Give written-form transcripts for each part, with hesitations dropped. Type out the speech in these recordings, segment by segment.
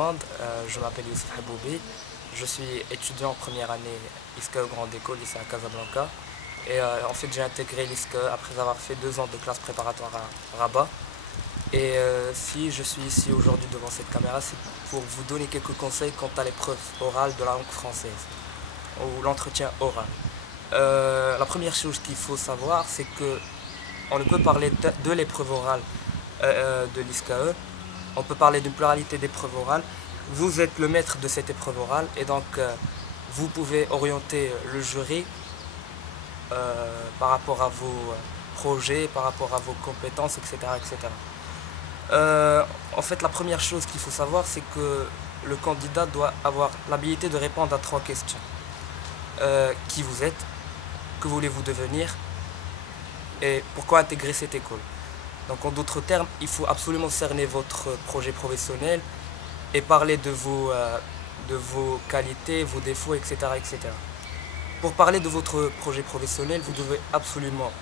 demande. Je m'appelle Youssef Haboubi. Je suis étudiant en première année ISCA Grande École ici à Casablanca. Et en fait, j'ai intégré l'ISCA après avoir fait 2 ans de classe préparatoire à Rabat. Et si je suis ici aujourd'hui devant cette caméra, c'est pour vous donner quelques conseils quant à l'épreuve orale de la langue française, ou l'entretien oral. La première chose qu'il faut savoir, c'est que on ne peut parler de l'épreuve orale de l'ISCAE. On peut parler d'une pluralité d'épreuves orales. Vous êtes le maître de cette épreuve orale et donc vous pouvez orienter le jury par rapport à vos projets, par rapport à vos compétences, etc. etc. En fait, la première chose qu'il faut savoir, c'est que le candidat doit avoir l'habilité de répondre à 3 questions. Qui vous êtes? Que voulez-vous devenir? Et pourquoi intégrer cette école? Donc en d'autres termes, il faut absolument cerner votre projet professionnel et parler de vos qualités, vos défauts, etc., etc. Pour parler de votre projet professionnel, vous devez absolument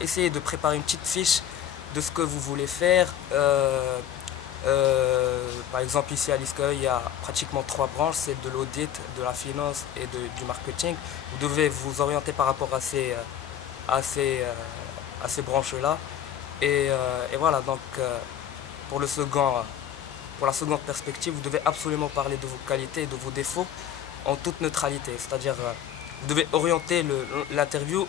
essayer de préparer une petite fiche de ce que vous voulez faire. Par exemple, ici à l'ISCAE, il y a pratiquement 3 branches, c'est de l'audit, de la finance et du marketing. Vous devez vous orienter par rapport à ces branches-là. Et voilà, donc pour la seconde perspective, vous devez absolument parler de vos qualités et de vos défauts en toute neutralité. C'est-à-dire, vous devez orienter l'interview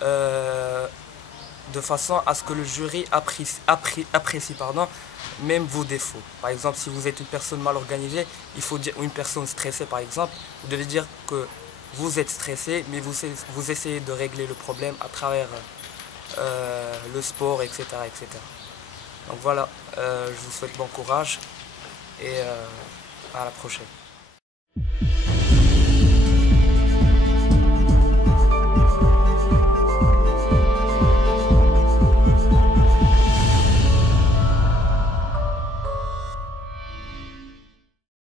de façon à ce que le jury apprécie même vos défauts. Par exemple, si vous êtes une personne mal organisée, il faut dire, ou une personne stressée par exemple, vous devez dire que vous êtes stressé, mais vous essayez de régler le problème à travers le sport, etc., etc. Donc voilà, je vous souhaite bon courage et à la prochaine.